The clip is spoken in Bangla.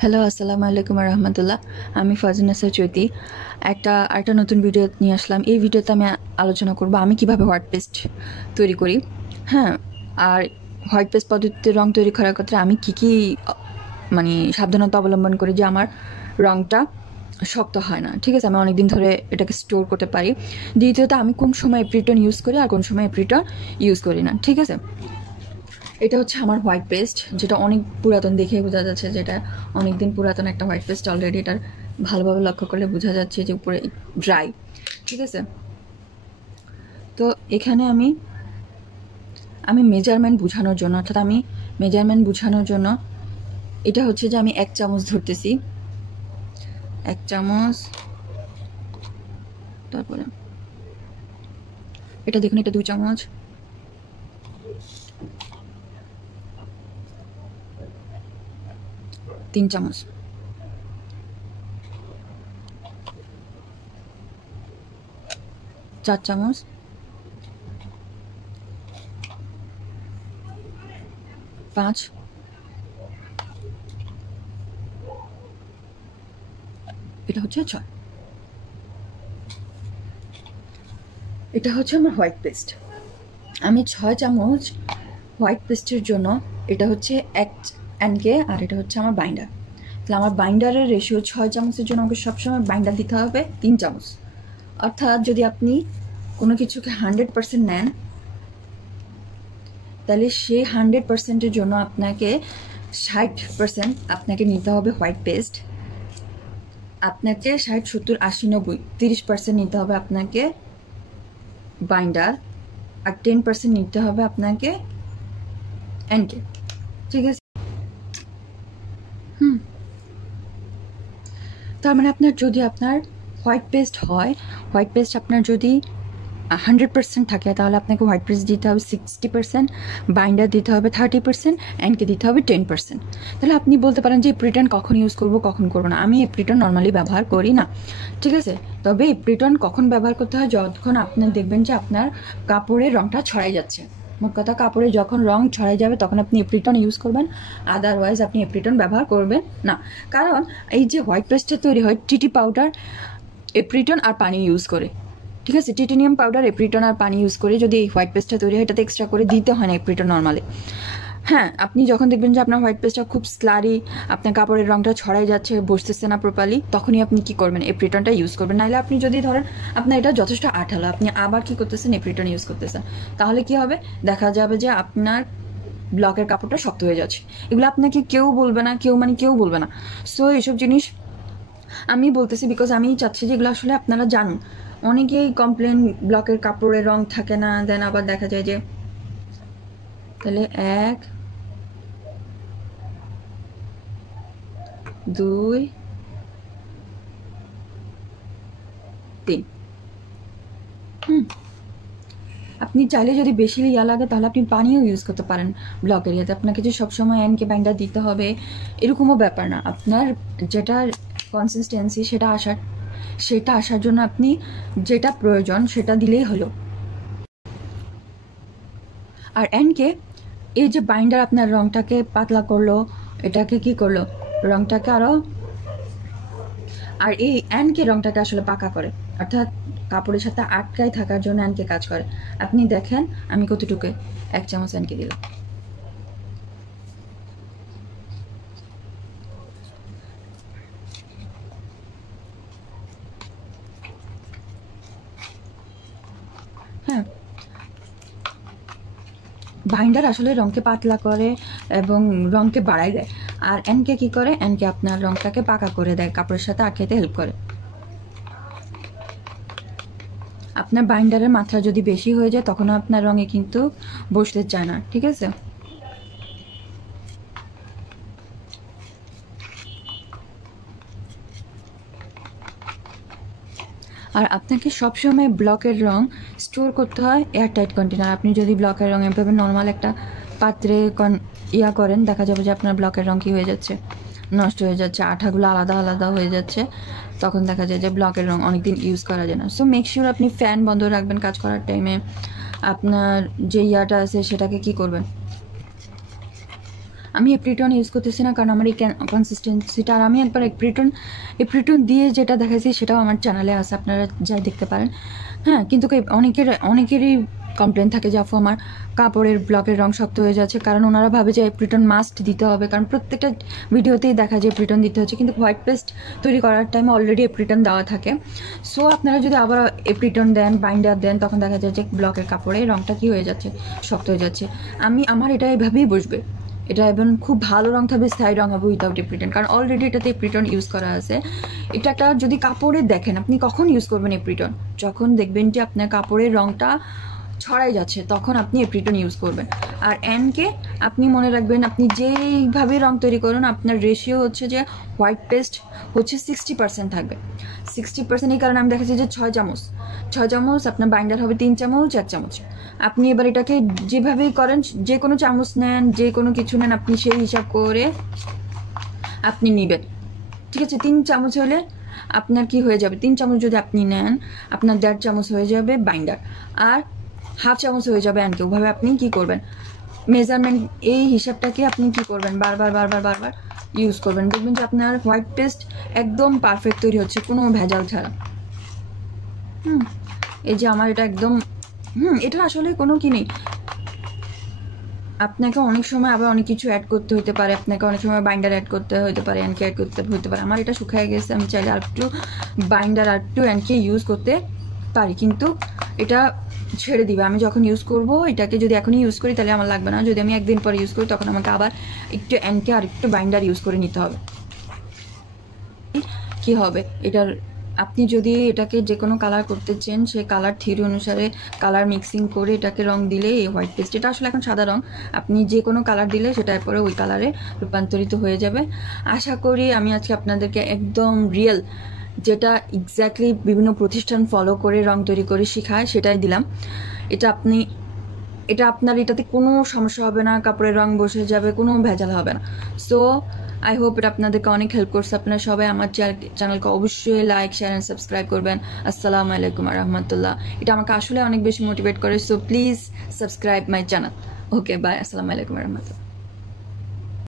হ্যালো, আসসালামু আলাইকুম রহমতুল্লাহ। আমি ফারজানা চৈতি একটা নতুন ভিডিও নিয়ে আসলাম। এই ভিডিওতে আমি আলোচনা করব আমি কিভাবে হোয়াইট পেস্ট তৈরি করি। হ্যাঁ, আর হোয়াইট পেস্ট পদ্ধতিতে রং তৈরি করার ক্ষেত্রে আমি কী মানে সাবধানতা অবলম্বন করি যে আমার রংটা শক্ত হয় না। ঠিক আছে, আমি অনেকদিন ধরে এটাকে স্টোর করতে পারি। দ্বিতীয়ত, আমি কোন সময় এপ্রিটন ইউজ করি আর কোন সময় এপ্রিটন ইউজ করি না। ঠিক আছে, এটা হচ্ছে আমার হোয়াইট পেস্ট, যেটা অনেক পুরাতন, দেখেই বোঝা যাচ্ছে যেটা অনেক দিন পুরাতন একটা হোয়াইট পেস্ট। অলরেডি এটার ভালোভাবে লক্ষ্য করলে বোঝা যাচ্ছে যে উপরে ড্রাই। ঠিক আছে, তো এখানে আমি মেজারমেন্ট বোঝানোর জন্য, অর্থাৎ আমি মেজারমেন্ট বোঝানোর জন্য এটা হচ্ছে যে আমি 1 চামচ ধরতেছি, 1 চামচ। তারপরে এটা দেখুন, এটা 2 চামচ, 3 চামচ, 4 চামচ, 5, এটা হচ্ছে 6। এটা হচ্ছে আমার হোয়াইট পেস্ট। আমি 6 চামচ হোয়াইট পেস্টের জন্য, এটা হচ্ছে 1 NK আর এটা হচ্ছে আমার বাইন্ডার। তাহলে আমার বাইন্ডারের রেশিও 6 চামচের জন্য আমাকে সবসময় বাইন্ডার দিতে হবে 3 চামচ। অর্থাৎ যদি আপনি কোনো কিছুকে 100% নেন, তাহলে সেই 100%-এর জন্য আপনাকে 60% আপনাকে নিতে হবে হোয়াইট পেস্ট। আপনাকে 60, 70, 80, 90, 30% নিতে হবে আপনাকে বাইন্ডার, আর 10% নিতে হবে আপনাকে NK। ঠিক আছে, তার মানে যদি আপনার হোয়াইট পেস্ট হয়, হোয়াইট পেস্ট আপনার যদি 100% থাকে, তাহলে আপনাকে হোয়াইট পেস্ট দিতে হবে 60%, বাইন্ডার দিতে হবে 30%, NK দিতে হবে 10%। তাহলে আপনি বলতে পারেন যে এপ্রিটন কখন ইউজ করব, কখন করবো না। আমি এপ্রিটন নর্মালি ব্যবহার করি না। ঠিক আছে, তবে এপ্রিটন কখন ব্যবহার করতে হয়, যখন আপনি দেখবেন যে আপনার কাপড়ের রংটা ছড়াই যাচ্ছে। মোট কথা, কাপড়ে যখন রং ছড়াই যাবে তখন আপনি এপ্রিটন ইউজ করবেন, আদারওয়াইজ আপনি এপ্রিটন ব্যবহার করবেন না। কারণ এই যে হোয়াইট পেস্টটা তৈরি হয় টিটি পাউডার, এপ্রিটন আর পানি ইউজ করে। ঠিক আছে, টিটেনিয়াম পাউডার, এপ্রিটন আর পানি ইউজ করে যদি এই হোয়াইট পেস্টটা তৈরি হয়, এটাতে এক্সট্রা করে দিতে হয় না এপ্রিটন নর্মালি। হ্যাঁ, আপনি যখন দেখবেন যে আপনার হোয়াইট পেস্টটা খুব স্লারি, আপনার কাপড়ের রংটা ছড়াই যাচ্ছে, বসতেছে না প্রপারলি, তখনই আপনি কি করবেন, এপ্রিটনটা ইউজ করবেন। নাহলে আপনি যদি ধরেন আপনার এটা যথেষ্ট আঠালো, আপনি আবার কি করতেছেন, এপ্রিটন ইউজ করতেছেন, তাহলে কি হবে, দেখা যাবে যে আপনার ব্লকের কাপড়টা শক্ত হয়ে যাচ্ছে। এগুলো আপনাকে কেউ বলবে না, কেউ বলবে না। সো এইসব জিনিস আমি বলতেছি বিকজ আমি চাচ্ছি যে এগুলো আসলে আপনারা জানুন। অনেকেই কমপ্লেন, ব্লকের কাপড়ের রং থাকে না, দেন আবার দেখা যায় যে, তাহলে 1, 2, 3। আপনি চাইলে যদি বেশি ইয়া লাগে তাহলে আপনি পানিও ইউজ করতে পারেন ব্লক এরিয়াতে। আপনাকে যে সবসময় NK বাইন্ডার দিতে হবে এরকমও ব্যাপার না। আপনার যেটা কনসিস্টেন্সি সেটা আসার জন্য আপনি যেটা প্রয়োজন সেটা দিলেই হলো। আর NK, এই যে বাইন্ডার আপনার রংটাকে পাতলা করলো, এটাকে কি করলো, রংটাকে আরো, আর এই NK রংটাকে আসলে পাকা করে, অর্থাৎ কাপড়ের সাথে আটকায় থাকার জন্য NK কাজ করে। আপনি দেখেন আমি কতটুকু 1 চামচ NK দিলাম। হ্যাঁ, বাইন্ডার আসলে রংকে পাতলা করে এবং রংকে বাড়াই দেয়, আর NK কি করে, NK আপনার রংটাকে পাকা করে দেয়, কাপড়ের সাথে আটকাইতে হেল্প করে। আপনার বাইন্ডারের মাত্রা যদি বেশি হয়ে যায় তখন আপনার রঙে কিন্তু বসতে চায় না। ঠিক আছে, আর আপনাকে সবসময় ব্লকের রং স্টোর করতে হয় এয়ারটাইট কন্টেনার। আপনি যদি ব্লকের রং এভাবে নর্মাল একটা পাত্রে করেন, দেখা যাবে যে আপনার ব্লকের রং কী হয়ে যাচ্ছে, নষ্ট হয়ে যাচ্ছে, আঠাগুলো আলাদা আলাদা হয়ে যাচ্ছে, তখন দেখা যায় যে ব্লকের রং অনেকদিন ইউজ করা যায় না। সো মেক শিওর আপনি ফ্যান বন্ধ রাখবেন কাজ করার টাইমে। আপনার যে ইয়াটা আছে সেটাকে কি করবেন, আমি এপ্রিটন ইউজ করতেছি না, কারণ আমার এই কনসিস্টেন্সিটা, আর আমি একবার এপ্রিটন দিয়ে যেটা দেখাইছি সেটাও আমার চ্যানেলে আছে, আপনারা যাই দেখতে পারেন। হ্যাঁ, কিন্তু অনেকেরই কমপ্লেন থাকে যে আপু আমার কাপড়ের ব্লকের রং শক্ত হয়ে যাচ্ছে, কারণ ওনারা ভাবে যে এপ্রিটন মাস্ট দিতে হবে, কারণ প্রত্যেকটা ভিডিওতেই দেখা যায় এপ্রিটন দিতে হচ্ছে, কিন্তু হোয়াইট পেস্ট তৈরি করার টাইমে অলরেডি এপ্রিটন দেওয়া থাকে। সো আপনারা যদি আবার এপ্রিটন দেন, বাইন্ডার দেন, তখন দেখা যায় যে ব্লকের কাপড়ে রংটা কী হয়ে যাচ্ছে, শক্ত হয়ে যাচ্ছে। আমার এটা এভাবেই বসবে, এটা এবং খুব ভালো রং থাকবে, স্থায়ী রং হবে উইথাউট এপ্রিটন, কারণ অলরেডি এটাতে এপ্রিটন ইউজ করা আছে। এটা একটা যদি কাপড়ে দেখেন, আপনি কখন ইউজ করবেন এপ্রিটন? যখন দেখবেন যে আপনার কাপড়ের রংটা ছড়াই যাচ্ছে, তখন আপনি এপ্রিটন ইউজ করবেন। আর এনকে আপনি মনে রাখবেন, আপনি যেইভাবে রং তৈরি করুন, আপনার রেশিও হচ্ছে যে হোয়াইট পেস্ট হচ্ছে 60% থাকবে। 60% এই কারণে আমি দেখেছি যে 6 চামচ, আপনার বাইন্ডার হবে 3 চামচ, 1 চামচ। আপনি এবার এটাকে যেভাবেই করেন, যে কোনো চামচ নেন, যে কোনো কিছু নেন, আপনি সেই হিসাব করে আপনি নেবেন, ঠিক আছে? 3 চামচ হলে আপনার কি হয়ে যাবে, 3 চামচ যদি আপনি নেন, আপনার 1.5 চামচ হয়ে যাবে বাইন্ডার, আর হাফ চামচ হয়ে যাবে অ্যানকে। ওভাবে আপনি কি করবেন, মেজারমেন্ট এই হিসাবটাকে আপনি কি করবেন, বারবার ইউজ করবেন, দেখবেন যে আপনার হোয়াইট পেস্ট একদম পারফেক্ট তৈরি হচ্ছে, কোনো ভেজাল ছাড়া। এই যে আমার এটা একদম এটা আসলে কোনো কি নেই। আপনাকে অনেক সময় আবার অনেক কিছু অ্যাড করতে হতে পারে, আপনাকে অনেক সময় বাইন্ডার অ্যাড করতে হতে পারে, অ্যানকে অ্যাড করতে হতে পারে। আমার এটা শুকিয়ে গেছে, আমি চাইলে আর একটু বাইন্ডার আর একটু অ্যানকে ইউজ করতে পারি, কিন্তু এটা ছেড়ে দিবে। আমি যখন ইউজ করব, এটাকে যদি এখনই ইউজ করি তাহলে আমার লাগবে না, যদি আমি একদিন পরে ইউজ করি তখন আমাকে আবার একটু অ্যানকে আর একটু বাইন্ডার ইউজ করে নিতে হবে। কি হবে এটার, আপনি যদি এটাকে যে কোনো কালার করতে চান, সেই কালার থিওরি অনুসারে কালার মিক্সিং করে এটাকে রং দিলে এই হোয়াইট পেস্ট, এটা আসলে এখন সাদা রং, আপনি যে কোনো কালার দিলে সেটা পরে ওই কালারে রূপান্তরিত হয়ে যাবে। আশা করি আমি আজকে আপনাদেরকে একদম রিয়েল, যেটা এক্স্যাক্টলি বিভিন্ন প্রতিষ্ঠান ফলো করে রং তৈরি করে শেখায়, সেটাই দিলাম। এটা আপনার এটাতে কোনো সমস্যা হবে না, কাপড়ের রং বসে যাবে, কোনো ভেজাল হবে না। সো আই হোপ এটা আপনাদেরকে অনেক হেল্প করছে। আপনারা সবাই আমার চ্যানেলকে অবশ্যই লাইক, শেয়ার অ্যান্ড সাবস্ক্রাইব করবেন। আসসালামু আলাইকুম রহমতুল্লাহ। এটা আমাকে আসলে অনেক বেশি মোটিভেট করে, so please subscribe my channel. Okay, bye. আসসালামু আলাইকুম রহমতুল্লাহ।